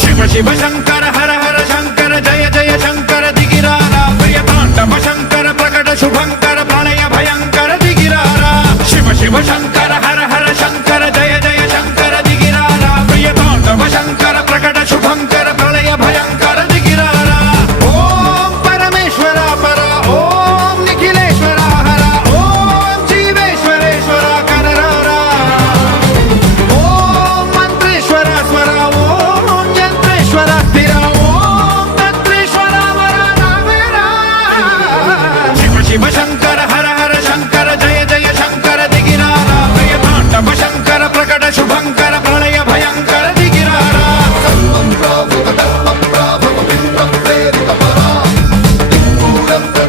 शिव शिव शंकर हर हर शंकर जय जय शंकर दिगिरारा प्रिय तांडव शंकर प्रकट शुभंकर